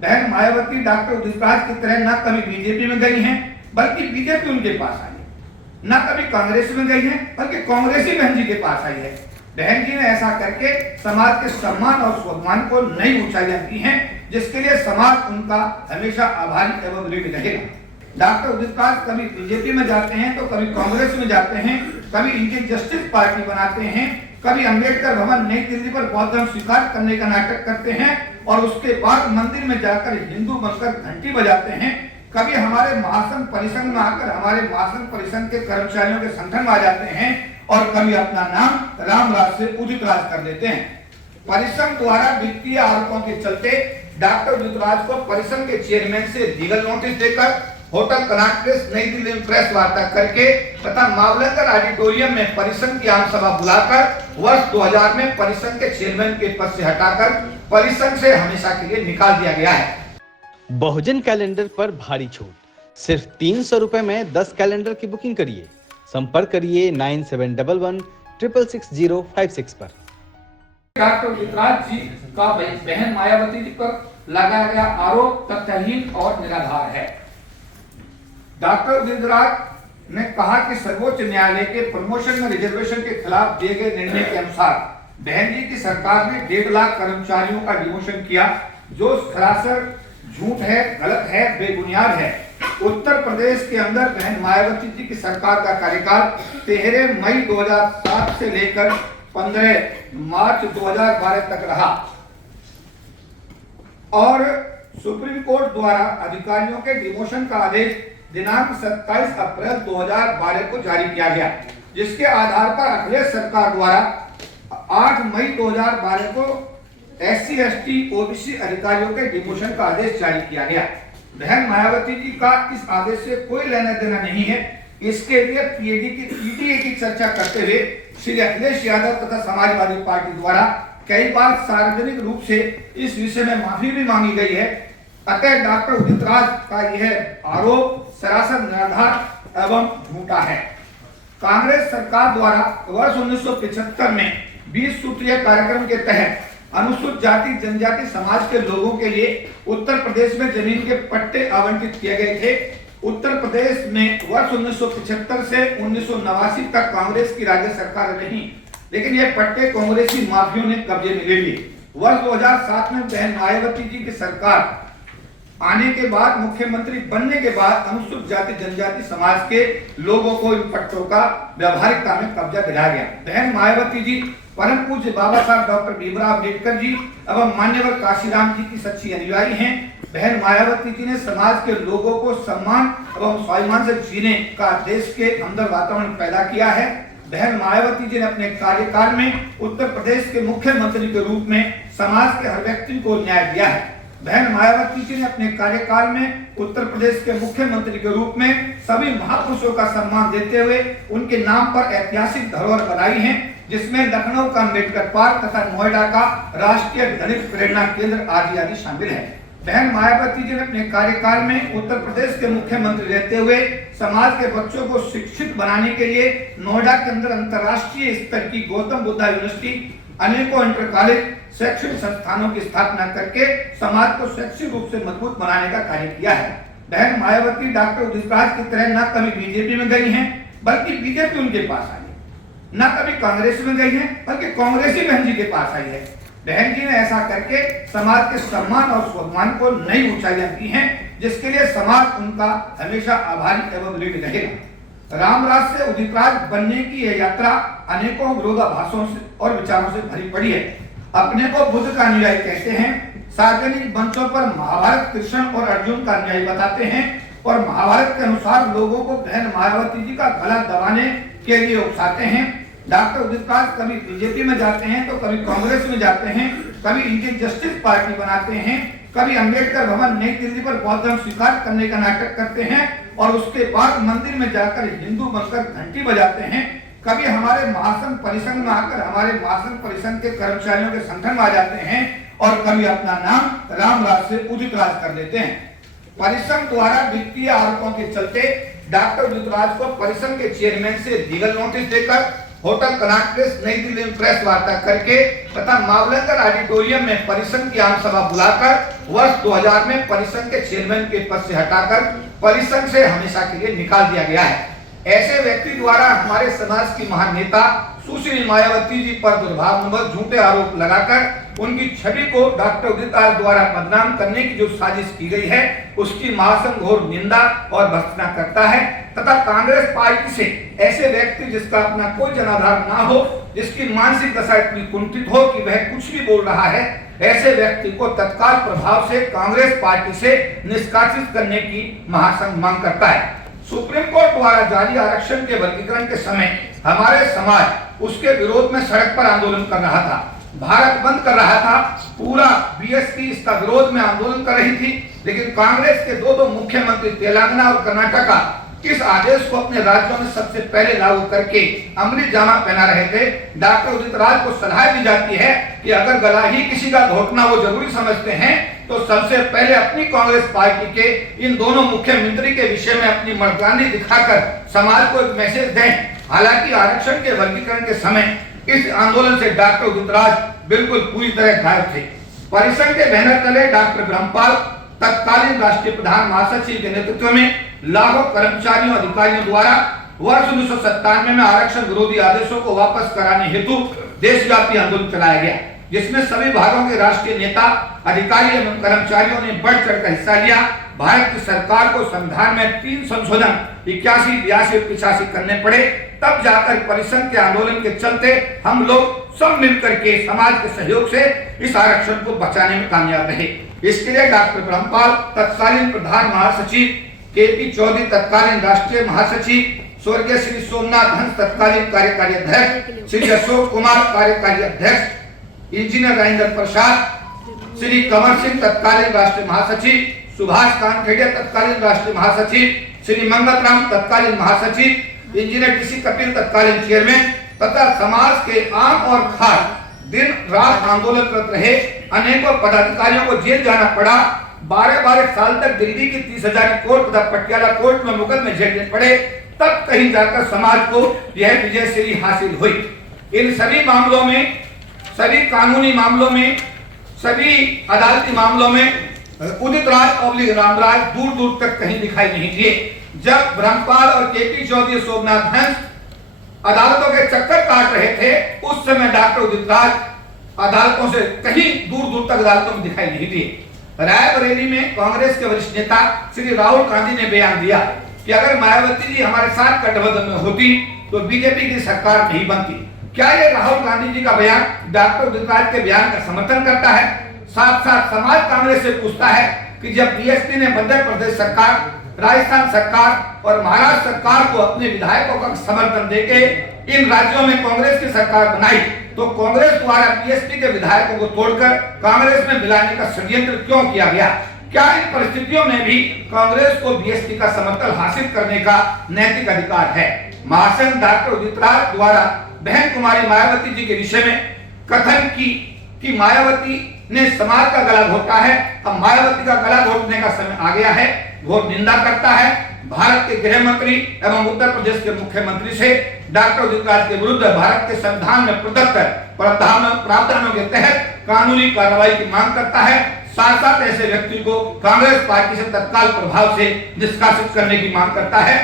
बहन मायावती डॉक्टर उदित राज की तरह न कभी बीजेपी में गई हैं, बल्कि बीजेपी उनके पास आई है, न कभी कांग्रेस में गई है, बल्कि कांग्रेस ही बहन जी के पास आई है। बहन जी ने ऐसा करके समाज के सम्मान और सम्मान को नई ऊंचाइयां दी हैं, जिसके लिए समाज उनका हमेशा आभारी एवं ऋणी रहेगा। डॉक्टर उदित राज कभी बीजेपी में जाते हैं तो कभी कांग्रेस में जाते हैं, कभी इंडियन जस्टिस पार्टी बनाते हैं, कभी अंबेडकर भवन नई दिल्ली पर बौद्ध धर्म स्वीकार करने का नाटक करते हैं और उसके बाद मंदिर में जाकर हिंदू बनकर घंटी बजाते हैं, कभी हमारे महासंघ परिसंघ में आकर हमारे महासंघ परिसंघ के कर्मचारियों के संगठन में आ जाते हैं और कभी अपना नाम रामराज से उदित राज कर देते हैं। परिसंघ द्वारा वित्तीय आरोपों के चलते डॉक्टर उदित राज को परिसंघ के चेयरमैन से लीगल नोटिस देकर होटल कनॉट प्लेस नई दिल्ली में प्रेस वार्ता करके तथा मावलंकर ऑडिटोरियम में परिसंघ की आम सभा बुलाकर वर्ष 2000 में परिसंघ के चेयरमैन के पद से हटाकर परिसंघ से हमेशा के लिए निकाल दिया गया है। बहुजन कैलेंडर पर भारी छूट, सिर्फ 300 रुपए में 10 कैलेंडर की बुकिंग करिए। संपर्क करिए 9711 666 पर। डॉक्टर उदित राज जी का बहन मायावती जी पर लगाया गया आरोप तथ्यहीन और निराधार है। डॉक्टर उदित राज ने कहा कि सर्वोच्च न्यायालय के प्रमोशन में रिजर्वेशन के खिलाफ दिए गए निर्णय के अनुसार बहन जी की सरकार ने 1.5 लाख कर्मचारियों का डिमोशन किया, जो सरासर झूठ है, गलत है, बेबुनियाद है। उत्तर प्रदेश के अंदर बहन मायावती जी की सरकार का कार्यकाल 13 मई 2007 से लेकर 15 मार्च 2012 तक रहा और सुप्रीम कोर्ट द्वारा अधिकारियों के डिमोशन का आदेश दिनांक 27 अप्रैल 2012 को जारी किया गया, जिसके आधार पर अखिलेश सरकार द्वारा 8 मई 2012 को SC, ST, OBC अधिकारियों के डिमोशन का आदेश जारी किया गया। बहन मायावती जी का इस आदेश से कोई लेना देना नहीं है। इसके लिए PDA की चर्चा करते हुए श्री अखिलेश यादव तथा समाजवादी पार्टी द्वारा कई बार सार्वजनिक रूप से इस विषय में माफी भी मांगी गई है। अतः डॉक्टर उदित राज का यह आरोप सरासर निराधार एवं झूठा है। कांग्रेस सरकार द्वारा वर्ष 1975 में 20 सूत्रीय कार्यक्रम के तहत अनुसूचित जाति जनजाति समाज के लोगों के लिए उत्तर प्रदेश में जमीन के पट्टे आवंटित किए गए थे। उत्तर प्रदेश में वर्ष 1975 से 1989 तक कांग्रेस की राज्य सरकार रही, लेकिन ये पट्टे कांग्रेसी माफियों ने कब्जे में ले लिए। वर्ष 2007 में बहन मायावती जी की सरकार आने के बाद, मुख्यमंत्री बनने के बाद अनुसूचित जाति जनजाति समाज के लोगों को इन पट्टों का व्यवहारिकता में कब्जा दिलाया गया। बहन मायावती जी परम पूज्य बाबा साहब डॉक्टर भीमराव अम्बेडकर जी एवं मान्यवर काशीराम जी की सच्ची अनुयायी हैं। बहन मायावती जी ने समाज के लोगों को सम्मान एवं स्वाभिमान से जीने का देश के अंदर वातावरण पैदा किया है। बहन मायावती जी ने अपने कार्यकाल में उत्तर प्रदेश के मुख्यमंत्री के रूप में समाज के हर व्यक्ति को न्याय दिया है। बहन मायावती जी ने अपने कार्यकाल में उत्तर प्रदेश के मुख्यमंत्री के रूप में सभी महापुरुषों का सम्मान देते हुए उनके नाम पर ऐतिहासिक धरोहर बनाई है, जिसमें लखनऊ का अम्बेडकर पार्क तथा नोएडा का राष्ट्रीय दलित प्रेरणा केंद्र आदि शामिल है। बहन मायावती जी ने अपने कार्यकाल में उत्तर प्रदेश के मुख्यमंत्री रहते हुए समाज के बच्चों को शिक्षित बनाने के लिए नोएडा के अंदर अंतर्राष्ट्रीय स्तर की गौतम बुद्धा यूनिवर्सिटी, अनेकों इंटर कॉलेज, शैक्षणिक संस्थानों की स्थापना करके समाज को शैक्षिक रूप से मजबूत बनाने का कार्य किया है। बहन मायावती डॉक्टर उदित राज की तरह न कभी बीजेपी में गई हैं, बल्कि बीजेपी उनके पास आई है, न कभी कांग्रेस में गई है, बल्कि कांग्रेस ही बहन जी के पास आई है। बहन जी ने ऐसा करके समाज के सम्मान और सम्मान को नई ऊंचाइयां दी हैं, जिसके लिए समाज उनका हमेशा आभारी एवं ऋणी रहेगा। रामराज से उदित राज बनने की यह यात्रा अनेकों विरोधाभासों से और विचारों से भरी पड़ी है। अपने को बुद्ध का अनुयायी कहते हैं, सार्वजनिक मंचों पर महाभारत कृष्ण और अर्जुन का अनुयायी बताते हैं और महाभारत के अनुसार लोगों को बहन मायावती जी का गला दबाने के लिए उकसाते हैं। डॉक्टर उदित राज कभी बीजेपी में जाते हैं तो कभी कांग्रेस में जाते हैं, कभी इंडियन जस्टिस पार्टी बनाते हैं, कभी अंबेडकर भवन नई दिल्ली पर बौद्ध धर्म स्वीकार करने का नाटक करते हैं और उसके बाद मंदिर में जाकर हिंदू बनकर घंटी बजाते हैं, कभी हमारे महासंघ परिसंघ में आकर हमारे महासंघ परिसंघ के कर्मचारियों के संगठन में आ जाते हैं और कभी अपना नाम रामराज से उदित राज कर देते हैं। परिसंघ द्वारा वित्तीय आरोपों के चलते डॉक्टर उदित राज को परिसंघ के चेयरमैन से लीगल नोटिस देकर होटल कनॉट प्लेस नई दिल्ली में प्रेस वार्ता करके तथा मावलंकर ऑडिटोरियम में परिसंघ की आम सभा बुलाकर वर्ष 2000 में परिसंघ के चेयरमैन के पद से हटाकर परिसंघ से हमेशा के लिए निकाल दिया गया है। ऐसे व्यक्ति द्वारा हमारे समाज की महान नेता सुश्री मायावती जी पर दुर्भावनापूर्ण झूठे आरोप लगाकर उनकी छवि को डॉक्टर उदित राज द्वारा बदनाम करने की जो साजिश की गई है उसकी महासंघ घोर निंदा और भर्त्सना करता है तथा कांग्रेस पार्टी से ऐसे व्यक्ति जिसका अपना कोई जनाधार ना हो, जिसकी मानसिक दशा इतनी कुंठित हो कि वह कुछ भी बोल रहा है, ऐसे व्यक्ति को तत्काल प्रभाव से कांग्रेस पार्टी से निष्कासित करने की महासंघ मांग करता है। सुप्रीम कोर्ट द्वारा जारी आरक्षण के वर्गीकरण के समय हमारे समाज उसके विरोध में सड़क पर आंदोलन कर रहा था, भारत बंद कर रहा था, पूरा बीएसपी इसका विरोध में आंदोलन कर रही थी। लेकिन कांग्रेस के दो मुख्यमंत्री तेलंगाना और कर्नाटक इस आदेश को अपने राज्यों में सबसे पहले लागू करके अमली जामा पहना रहे थे। डॉक्टर उदित राज को सलाह दी जाती है कि अगर गला ही किसी का घोटना वो जरूरी समझते हैं तो सबसे पहले अपनी कांग्रेस पार्टी के इन दोनों मुख्यमंत्री के विषय में अपनी मर्दानी दिखाकर समाज को एक मैसेज दें। हालांकि आरक्षण के वर्गीकरण के समय इस आंदोलन से डॉक्टर उदित राज बिल्कुल पूरी तरह गायब थे। परिसंघ के बैनर तले डॉक्टर ब्रह्मपाल तत्कालीन राष्ट्रीय प्रधान महासचिव के नेतृत्व में लाखों कर्मचारियों अधिकारियों द्वारा वर्ष 1997 में आरक्षण विरोधी आदेशों को वापस कराने हेतु देशव्यापी आंदोलन चलाया गया, जिसमें सभी भागों के राष्ट्रीय नेता, अधिकारी एवं कर्मचारियों ने बढ़ चढ़कर हिस्सा लिया। भारत की सरकार को संविधान में 3 संशोधन 81, 82 और 85 करने पड़े, तब जाकर परिसंघ के आंदोलन के चलते हम लोग सब मिलकर के समाज के सहयोग से इस आरक्षण को बचाने में कामयाब रहे। इसके लिए डॉक्टर ब्रह्मपाल तत्कालीन प्रधान महासचिव, केपी चौधरी तत्कालीन राष्ट्रीय महासचिव, स्वर्गीय श्री सोमनाथ हंस तत्कालीन कार्यकारी अध्यक्ष, श्री अशोक कुमार कार्यकारी अध्यक्ष, इंजीनियर राजेंद्र प्रसाद, श्री कंवर सिंह तत्कालीन राष्ट्रीय महासचिव, सुभाष कानखेड़िया तत्कालीन राष्ट्रीय महासचिव, श्री मंगत राम तत्कालीन महासचिव, इंजीनियर टीसी कपिल तत्कालीन चेयरमैन तथा समाज के आम और खास दिन रात आंदोलनरत रहे। अनेकों पदाधिकारियों को जेल जाना पड़ा। 12 साल तक दिल्ली की 30,000 कोर्ट तथा पटियाला कोर्ट में मुकदमे झेलने पड़े, तब कहीं जाकर समाज को यह विजयश्री हासिल हुई। इन सभी मामलों में, सभी कानूनी मामलों में, सभी अदालती मामलों में उदित राज और रामराज दूर दूर तक कहीं दिखाई नहीं दिए। जब ब्रह्मपाल और केपी चौधरी, सोमनाथ हंस अदालतों के चक्कर काट रहे थे, उस समय डॉक्टर उदित राज अदालतों से कहीं दूर दूर तक अदालतों में दिखाई नहीं दिए। रायबरेली में कांग्रेस के वरिष्ठ नेता श्री राहुल गांधी ने बयान दिया कि अगर मायावती जी हमारे साथ गठबंधन में होती तो बीजेपी की सरकार नहीं बनती। क्या ये राहुल गांधी जी का बयान डॉक्टर उदित राज के बयान का समर्थन करता है? साथ साथ समाज कांग्रेस से पूछता है कि जब बीएसपी ने मध्य प्रदेश सरकार, राजस्थान सरकार और महाराष्ट्र सरकार को अपने विधायकों का समर्थन देके इन राज्यों में कांग्रेस की सरकार बनाई, तो कांग्रेस द्वारा बीएसपी के विधायकों को तोड़कर कांग्रेस में मिलाने का षड्यंत्र क्यों किया गया? क्या इन परिस्थितियों में भी कांग्रेस को बीएसपी का समर्थन हासिल करने का नैतिक अधिकार है? महासंघ डॉक्टर उदित राज द्वारा बहन कुमारी मायावती जी के विषय में कथन की मायावती ने समाज का गला घोटा है, अब मायावती का गला घोटने का समय आ गया है, वो निंदा करता है। भारत के गृह मंत्री एवं उत्तर प्रदेश के मुख्यमंत्री से डॉक्टर उदित राज के विरुद्ध भारत के संविधान में प्रदत्त प्रावधानों के तहत कानूनी कार्रवाई की मांग करता है। साथ साथ ऐसे व्यक्ति को कांग्रेस पार्टी से तत्काल प्रभाव से निष्कासित करने की मांग करता है।